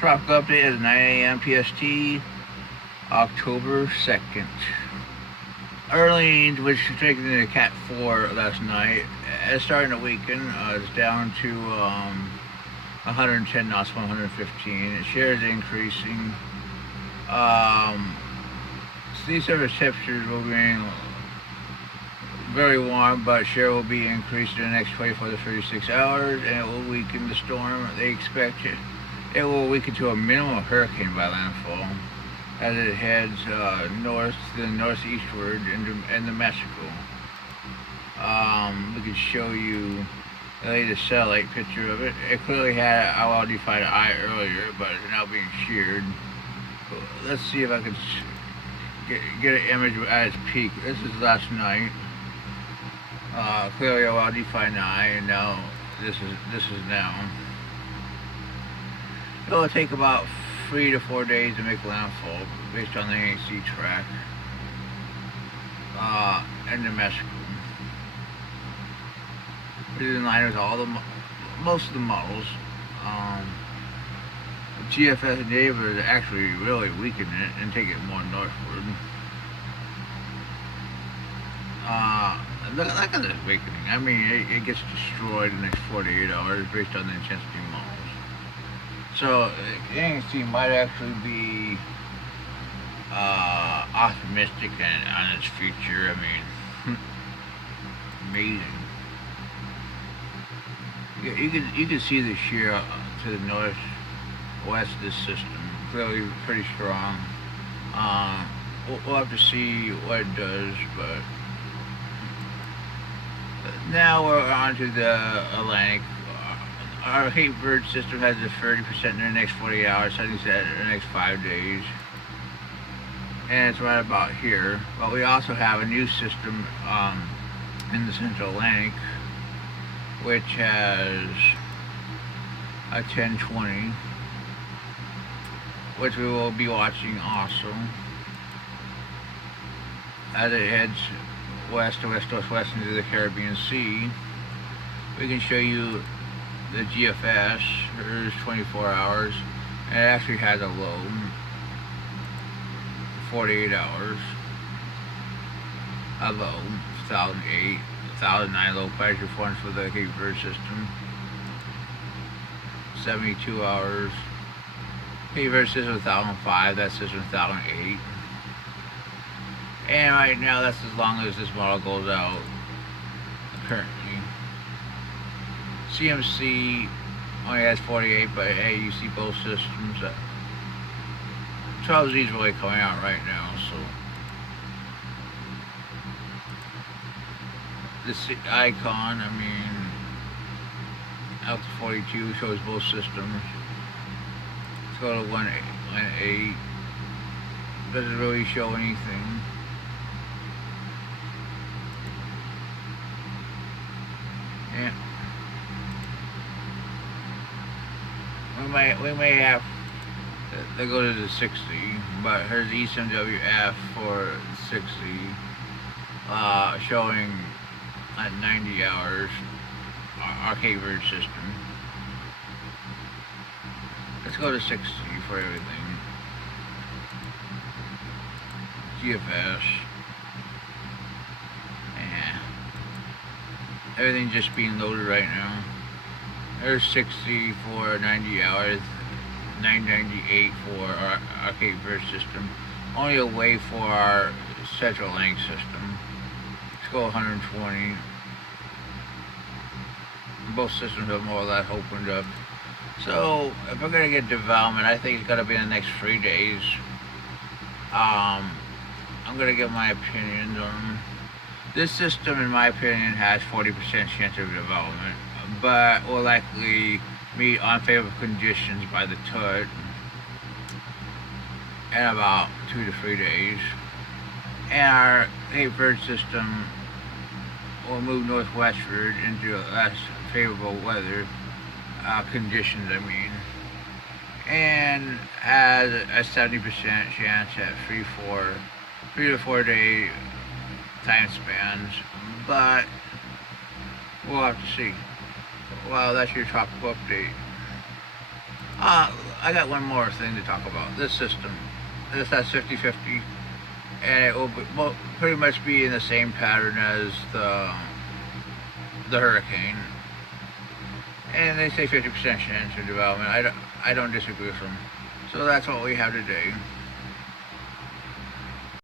Tropical update is 9 a.m. PST, October 2nd. Orlene, which was taken into Cat 4 last night, is starting to weaken. It's down to 110 knots from 115. Its share is increasing. Sea surface temperatures will remain very warm, but share will be increased in the next 24 to 36 hours, and it will weaken the storm. They expect it will weaken to a minimal hurricane by landfall as it heads north to the northeastward into Mexico. We can show you the latest satellite picture of it. It clearly had a well-defined eye earlier, but it's now being sheared. Let's see if I can get an image at its peak. This is last night. Clearly a well-defined eye, and now this is now. It will take about 3 to 4 days to make landfall based on the ANC track into Mexico. It is in line with most of the models. GFS neighbors actually really weaken it and take it more northward. Look at this weakening. I mean, it gets destroyed in the next 48 hours based on the intensity models. So, the ANC might actually be optimistic on its future. I mean, amazing. You can see the shear to the northwest of this system. Clearly pretty strong. We'll have to see what it does, but now we're on to the Atlantic. Our Cape Verde system has a 30% in the next 48 hours, 70% in the next 5 days. And it's right about here. But we also have a new system in the Central Atlantic, which has a 1020, which we will be watching also as it heads west to west-northwest into the Caribbean Sea. We can show you the GFS. Here's 24 hours, and it actually has a low 48 hours. A low 1008, 1009 low pressure forms for the Cape Verde system. 72 hours. Cape Verde system 1005. That system 1008. And right now, that's as long as this model goes out currently. CMC only has 48, but hey, you see both systems. 12Z is really coming out right now, so. This icon, I mean, out to 42 shows both systems. Let's go to 1.8. Doesn't really show anything. Yeah. We may have to go to the 60, but here's the ECMWF for 60, showing at 90 hours our Cape Verde system. Let's go to 60 for everything. GFS. Yeah. Everything's just being loaded right now. There's 60 for 90 hours, 998 for our Cape Verde system. Only away for our Central Atlantic system. Let's go 120. Both systems are more or less opened up. So if we're gonna get development, I think it's gonna be in the next 3 days. I'm gonna give my opinions on them. This system, in my opinion, has 40% chance of development, but will likely meet unfavorable conditions by the TUD in about 2 to 3 days. And our Cape Verde system will move northwestward into less favorable weather conditions, I mean, and has a 70% chance at 3 to 4 day time spans, but we'll have to see. Well, that's your tropical update. I got one more thing to talk about. This system. This has 50-50, and it will pretty much be in the same pattern as the hurricane. And they say 50% chance of development. I don't disagree with them. So that's what we have today.